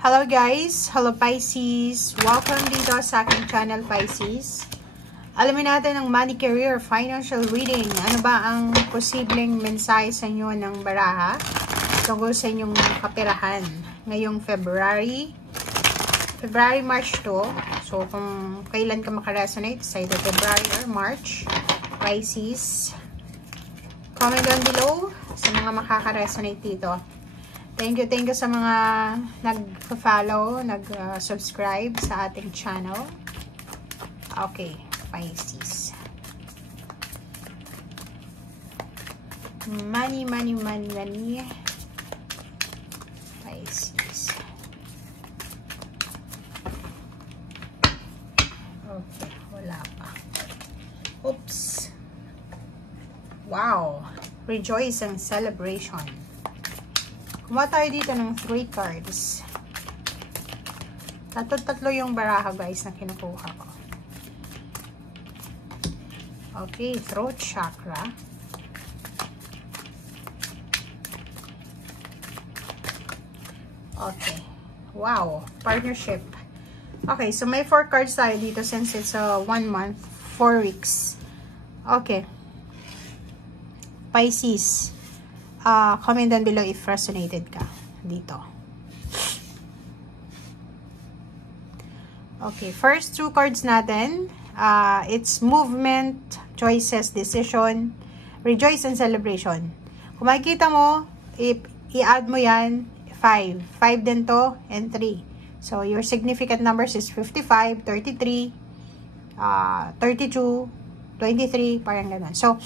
Hello guys! Hello Pisces! Welcome dito sa aking channel Pisces. Alamin natin ang money, career, financial reading. Ano ba ang posibleng mensahe sa inyo ng baraha tungkol sa inyong kaperahan ngayong February, March to. So kung kailan ka makaresonate, sa either February or March, Pisces. Comment down below sa mga makaka-resonate dito. Thank you sa mga nag-follow, nag-subscribe sa ating channel. Okay, Pisces. Money. Pisces. Okay, wala pa. Oops. Wow. Rejoice and celebration. Kumuha tayo dito ng 3 cards. Tatlo yung baraha guys na kinukuha ko. Okay, throat chakra. Okay. Wow, partnership. Okay, so may 4 cards tayo dito since it's 1 month, 4 weeks. Okay. Pisces. Comment down below if resonated ka dito. Okay, first 2 cards natin. It's movement, choices, decision, rejoice and celebration. Kung makikita mo, i-add mo yan, 5. 5 din to, and 3. So, your significant numbers is 55, 33, 32, 23, parang ganun. So,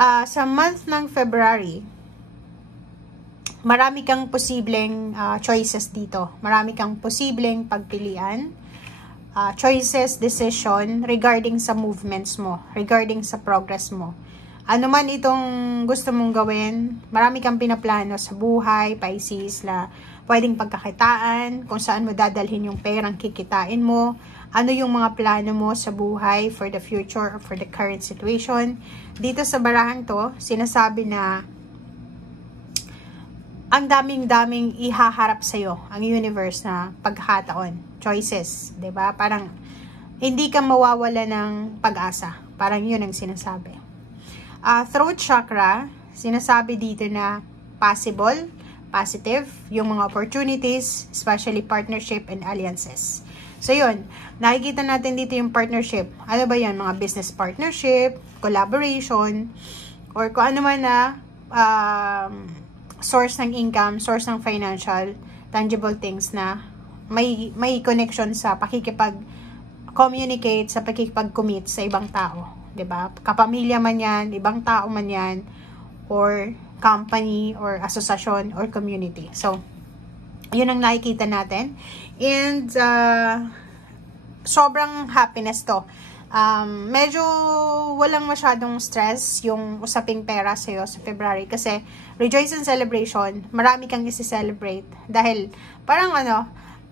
sa month ng February, marami kang posibleng choices dito. Marami kang posibleng pagpilian. Choices, decision regarding sa movements mo, regarding sa progress mo. Ano man itong gusto mong gawin, marami kang pinaplano sa buhay, Pisces, na pwedeng pagkakitaan, kung saan mo dadalhin yung perang kikitain mo, ano yung mga plano mo sa buhay for the future or for the current situation. Dito sa barahan to, sinasabi na ang daming ihaharap sa'yo, ang universe na pagkakataon, choices, 'di ba? Parang hindi ka mawawala ng pag-asa. Parang yun ang sinasabi. Throat chakra, sinasabi dito na possible, positive, yung mga opportunities, especially partnership and alliances. So yun, nakikita natin dito yung partnership. Ano ba yan? Mga business partnership, collaboration, or kung ano man na source ng income, source ng financial, tangible things na may connection sa pakikipag-communicate, sa pakikipag-commit sa ibang tao. 'Di ba? Kapamilya man yan, ibang tao man yan, or company, or asosasyon, or community. So, yun ang nakikita natin. And, sobrang happiness to. Medyo walang masyadong stress yung usaping pera sa'yo sa February. Kasi, rejoice and celebration, marami kang isi-celebrate. Dahil, parang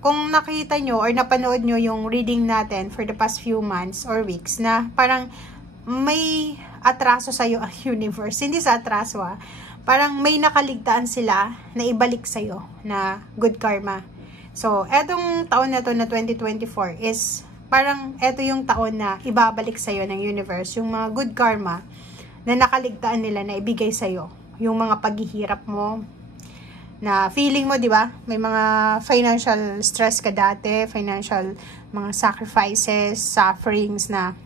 kung nakita nyo or napanood nyo yung reading natin for the past few months or weeks, na parang may atraso sa'yo ang universe. Hindi sa atraso parang may nakaligtaan sila na ibalik sa'yo na good karma. So, etong taon na to na 2024 is parang eto yung taon na ibabalik sa'yo ng universe yung mga good karma na nakaligtaan nila na ibigay sa'yo. Yung mga paghihirap mo na feeling mo, di ba? May mga financial stress ka dati, financial mga sacrifices, sufferings na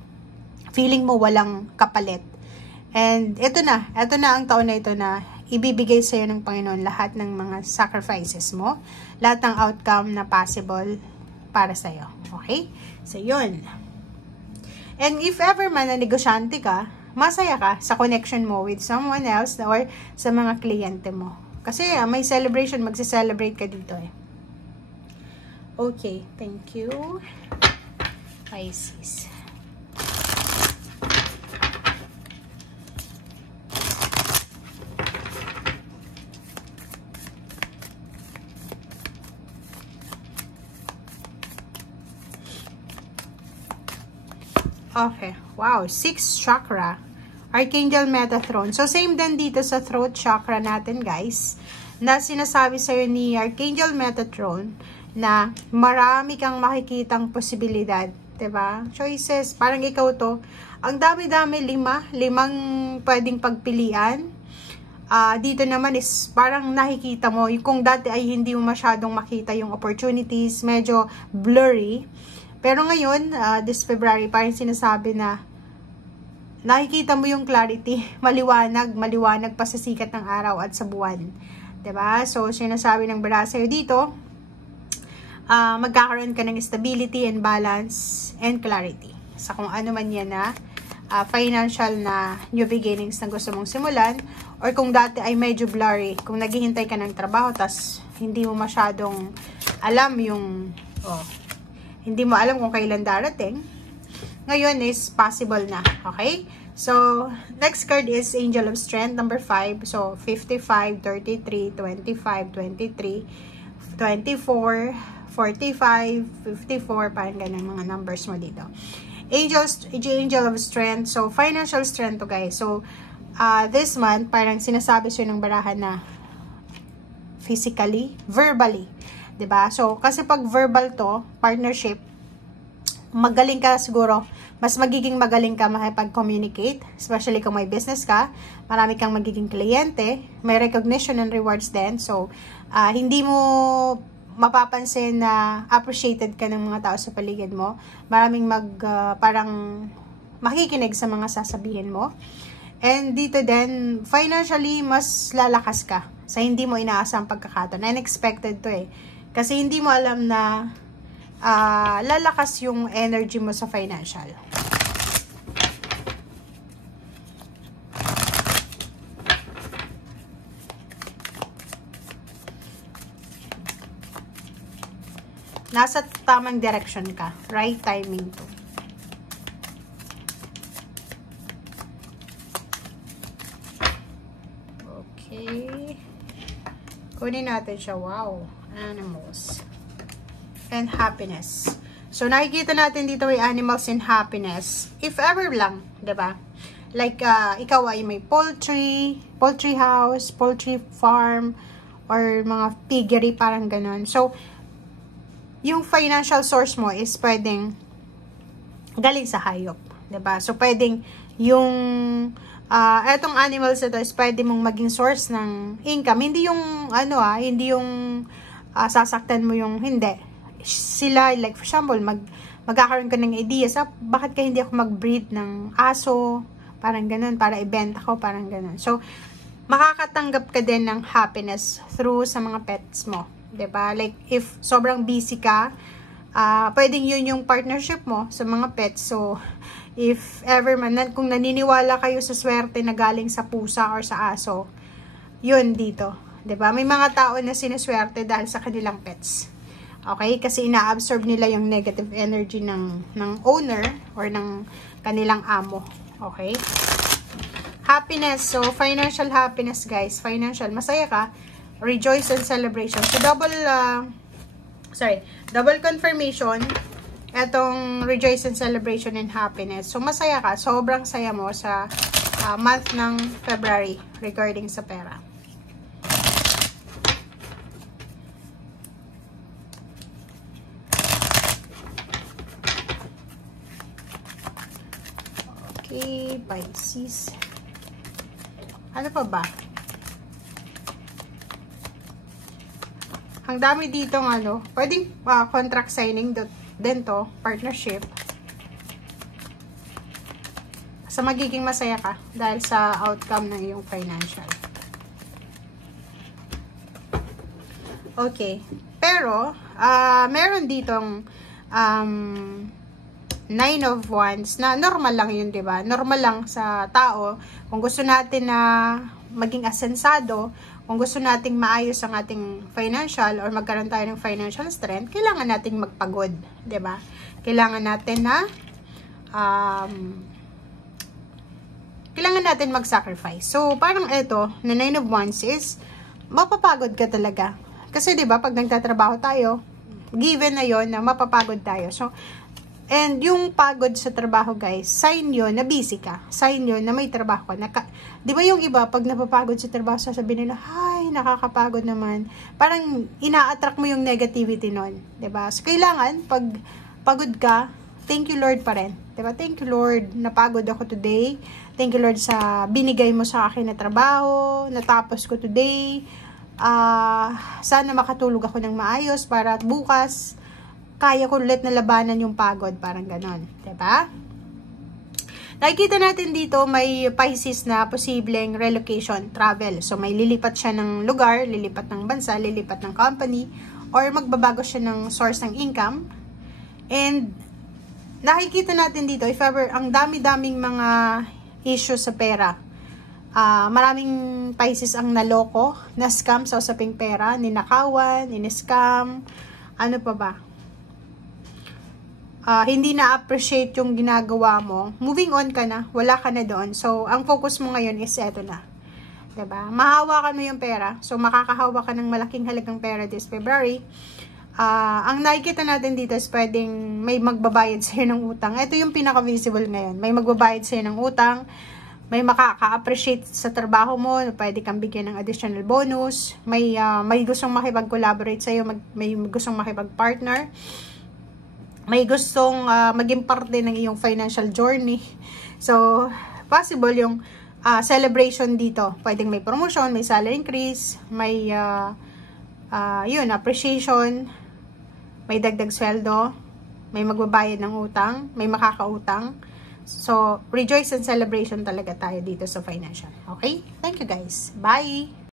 feeling mo walang kapalit. And ito na ang taon na ito na ibibigay sa iyo ng Panginoon lahat ng mga sacrifices mo, lahat ng outcome na possible para sa iyo. Okay? So, yun. And if ever man na negosyante ka, masaya ka sa connection mo with someone else or sa mga kliyente mo. Kasi may celebration, magse-celebrate ka dito Okay, thank you. Pisces. Okay, wow, 6 chakra, Archangel Metatron. So, same din dito sa throat chakra natin, guys, na sinasabi sa'yo ni Archangel Metatron na marami kang makikitang posibilidad. Diba? Choices. Parang ikaw to. Ang dami-dami, limang pwedeng pagpilian. Dito naman is parang nakikita mo, kung dati ay hindi mo masyadong makita yung opportunities, medyo blurry. Pero ngayon, this February, parang sinasabi na nakikita mo yung clarity, maliwanag pa sa sikat ng araw at sa buwan. Diba? So, sinasabi ng bara sa'yo dito, magkakaroon ka ng stability and balance and clarity sa kung ano man yan na financial na new beginnings na gusto mong simulan, or kung dati ay medyo blurry, kung naghihintay ka ng trabaho tas hindi mo masyadong alam yung hindi mo alam kung kailan darating, ngayon is possible na. Okay, so next card is Angel of Strength number 5. So 55, 33, 25, 23, 24, 45, 54, parang ganun mga numbers mo dito. Angel of Strength. So, financial strength to guys. So, this month, parang sinasabi sa'yo ng barahan na physically, verbally. Diba? So, kasi pag verbal to, partnership, magaling ka siguro, mas magiging magaling ka makipag-communicate, especially kung may business ka, marami kang magiging kliyente, may recognition and rewards din. So, hindi mo mapapansin na appreciated ka ng mga tao sa paligid mo. Maraming parang makikinig sa mga sasabihin mo. And dito din, financially, mas lalakas ka sa hindi mo inaasang pagkakataon. Unexpected to eh. Kasi hindi mo alam na lalakas yung energy mo sa financial. Nasa tamang direction ka. Right timing to. Okay. Kunin natin siya. Wow. Animals. And happiness. So, nakikita natin dito may animals and happiness. If ever lang. Diba? Like, ikaw ay may poultry house, poultry farm, or mga piggery, parang ganun. So, yung financial source mo is pwedeng galing sa hayop, 'di ba? So pwedeng yung etong animals ito is pwede mong maging source ng income. Hindi yung hindi yung sasaktan mo yung hindi. Sila, like for example, magkakaroon ka ng idea sa bakit ka hindi ako mag-breed ng aso, parang ganun, para ibenta ko, parang ganun. So makakatanggap ka din ng happiness through sa mga pets mo. Diba? Like, if sobrang busy ka, pwedeng yun yung partnership mo sa mga pets. So, if ever man, kung naniniwala kayo sa swerte na galing sa pusa or sa aso, yun dito. Diba? May mga tao na sinuswerte dahil sa kanilang pets. Okay? Kasi ina-absorb nila yung negative energy ng owner or ng kanilang amo. Okay? Happiness. So, financial happiness, guys. Financial. Masaya ka. Rejoice and celebration. So, double confirmation, etong rejoice and celebration and happiness. So, masaya ka. Sobrang saya mo sa month ng February regarding sa pera. Okay, Pisces. Ano pa ba? Ang dami dito ng pwedeng contract signing din to, partnership. So, magiging masaya ka dahil sa outcome ng iyong financial. Okay. Pero, meron ditong 9 of Wands na normal lang yun, diba? Normal lang sa tao. Kung gusto natin na maging asensado, kung gusto nating maayos ang ating financial or magkaroon tayo ng financial strength, kailangan nating magpagod, 'di ba? Kailangan natin na kailangan natin mag-sacrifice. So, parang ito, na 9 of Wands is mapapagod ka talaga. Kasi 'di ba, pag nagtatrabaho tayo, given na 'yon na mapapagod tayo. So, And yung pagod sa trabaho, guys, sign yun na busy ka. Sign yun na may trabaho ka. Di ba yung iba, pag napapagod sa trabaho, sasabihin nila, ay, nakakapagod naman. Parang ina-attract mo yung negativity nun. Di ba? So, kailangan, pag pagod ka, thank you Lord pa rin. Di ba? Thank you Lord, napagod ako today. Thank you Lord sa binigay mo sa akin na trabaho, natapos ko today. Sana makatulog ako ng maayos para bukas kaya ko ulit na labanan yung pagod, parang ganon, diba? Nakikita natin dito may Pisces na posibleng relocation, travel. So may lilipat siya ng lugar, lilipat ng bansa, lilipat ng company, or magbabago siya ng source ng income. And nakikita natin dito, if ever, ang dami-daming mga issues sa pera. Maraming Pisces ang naloko, na-scam sa usaping pera, ninakawan, in-scam, ano pa ba? Hindi na-appreciate yung ginagawa mo, moving on ka na, wala ka na doon. So, ang focus mo ngayon is eto na. Diba? Mahawakan mo yung pera. So, makakahawa ka ng malaking halagang pera this February. Ang nakikita natin dito is pwedeng may magbabayad sa'yo ng utang. Ito yung pinaka-visible ngayon. May magbabayad sa'yo ng utang, may makaka-appreciate sa trabaho mo, pwede kang bigyan ng additional bonus, may gustong makipag-collaborate sa'yo, may gustong makipag-partner, may gustong maging parte ng iyong financial journey. So, possible yung celebration dito. Pwedeng may promotion, may salary increase, may appreciation, may dagdag sweldo, may magbabayad ng utang, may makakautang. So, rejoice and celebration talaga tayo dito sa financial. Okay? Thank you guys. Bye!